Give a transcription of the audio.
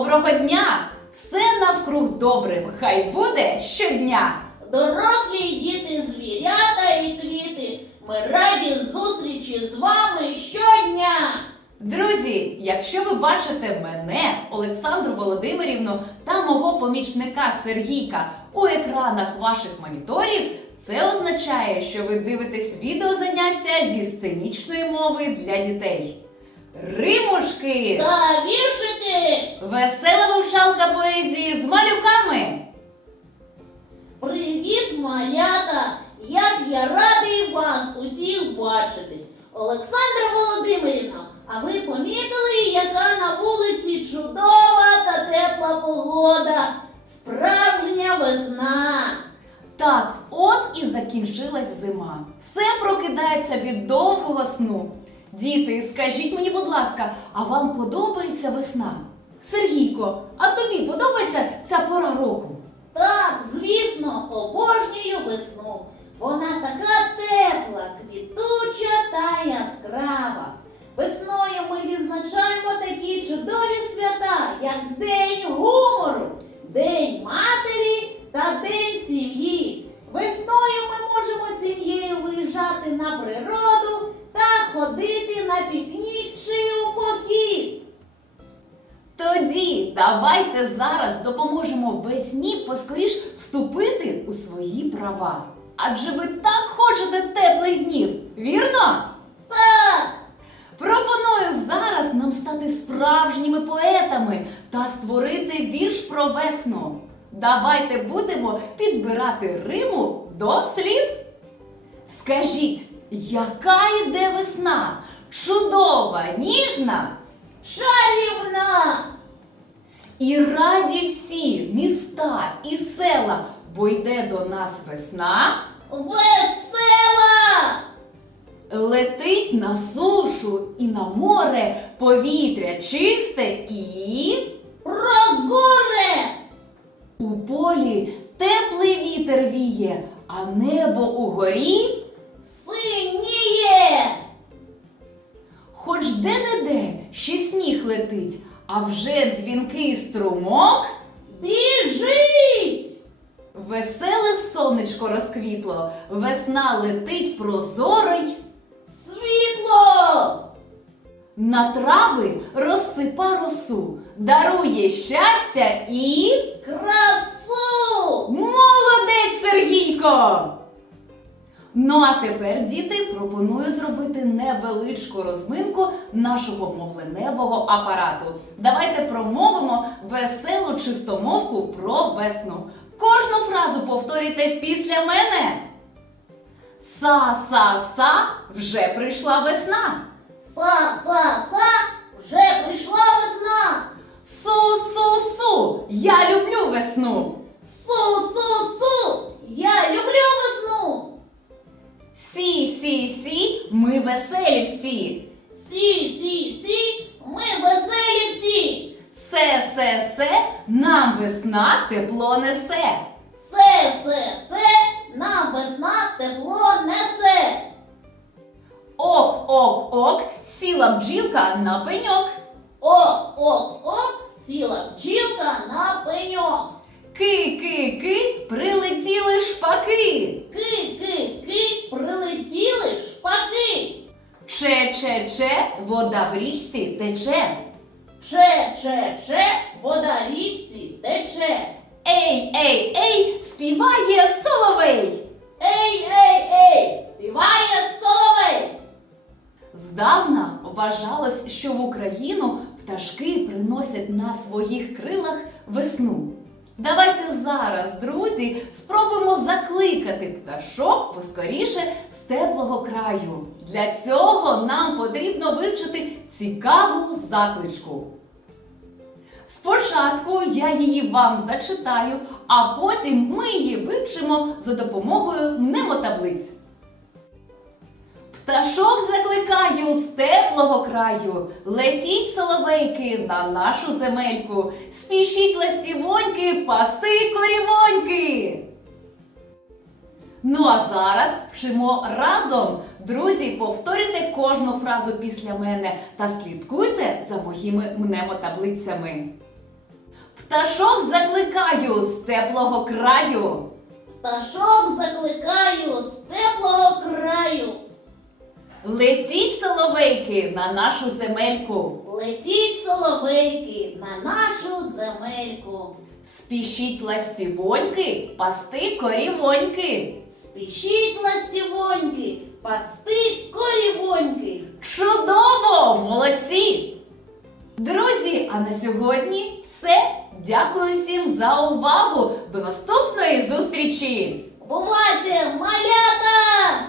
Доброго дня! Все навкруг добрим, хай буде щодня! Дорослі й діти, звірята і квіти, ми раді зустрічі з вами щодня! Друзі, якщо ви бачите мене, Олександру Володимирівну та мого помічника Сергійка у екранах ваших моніторів, це означає, що ви дивитесь відеозаняття зі сценічної мови для дітей. Римушки! Та віршики! Весела вивчалка поезії з малюками! Привіт, малята! Як я радий вас усіх бачити! Олександра Володимирівна, а ви помітили, яка на вулиці чудова та тепла погода? Справжня весна! Так, от і закінчилась зима. Все прокидається від довгого сну. Діти, скажіть мені, будь ласка, а вам подобається весна? Сергійко, а тобі подобається ця пора року? Так, звісно, обожнюю весну. Вона така тепла, квітуча та яскрава. Весною ми відзначаємо такі чудові свята, як День гумору, День матері та День сім'ї. Весною ми можемо з сім'єю виїжджати на природу та ходити на пікнік чи у похід. Тоді давайте зараз допоможемо весні поскоріш вступити у свої права. Адже ви так хочете теплих днів, вірно? Так! Пропоную зараз нам стати справжніми поетами та створити вірш про весну. Давайте будемо підбирати риму до слів. Скажіть, яка йде весна? Чудова, ніжна? Чарівна! І раді всі міста і села, бо йде до нас весна. Весела! Летить на сушу і на море повітря чисте і... Прозоре! У полі теплий вітер віє, а небо угорі Синіє! хоч де-не-де ще сніг летить, а вже дзвінкий струмок. Біжить! Веселе сонечко розквітло, весна летить прозорий. Світло! На трави розсипа росу, дарує щастя і... Красу! Молодець, Сергійко! Ну а тепер, діти, пропоную зробити невеличку розминку нашого мовленевого апарату. Давайте промовимо веселу чистомовку про весну. Кожну фразу повторюйте після мене. Са-са-са, вже прийшла весна. Са-са-са, вже прийшла весна! Су-су-су, я люблю весну. Су-су-су, я люблю весну! Сі-сі-сі, ми веселі всі. Сі-сі-сі, ми веселі всі! Се-се-се, нам весна тепло несе. Се-се-се, нам весна тепло несе! Ок-ок-ок, сіла бджілка на пеньок. Ок-ок-ок, сіла бджілка на пеньок. Ки-ки-ки, прилетіли шпаки. Ки-ки-ки, прилетіли шпаки. Че-че-че, вода в річці тече. Че-че-че, вода річці тече. Ей-ей-ей, співає соловей. Ей-ей-ей, співає соловей. Здавна вважалось, що в Україну пташки приносять на своїх крилах весну. Давайте зараз, друзі, спробуємо закликати пташок поскоріше з теплого краю. Для цього нам потрібно вивчити цікаву закличку. Спочатку я її вам зачитаю, а потім ми її вивчимо за допомогою мнемотаблиць. Пташок закликаю з теплого краю, летіть, соловейки, на нашу земельку, спішіть, ластівоньки, пасти корівоньки. Ну а зараз вчимо разом. Друзі, повторюйте кожну фразу після мене та слідкуйте за моїми мнемотаблицями. Пташок закликаю з теплого краю. Пташок закликаю з теплого краю. Летіть, соловейки, на нашу земельку. Летіть, соловейки, на нашу земельку. Спішіть, ластівоньки, пасти корівоньки. Спішіть, ластівоньки, пасти корівоньки. Чудово! Молодці! Друзі, а на сьогодні все. Дякую всім за увагу. До наступної зустрічі! Бувайте, малята!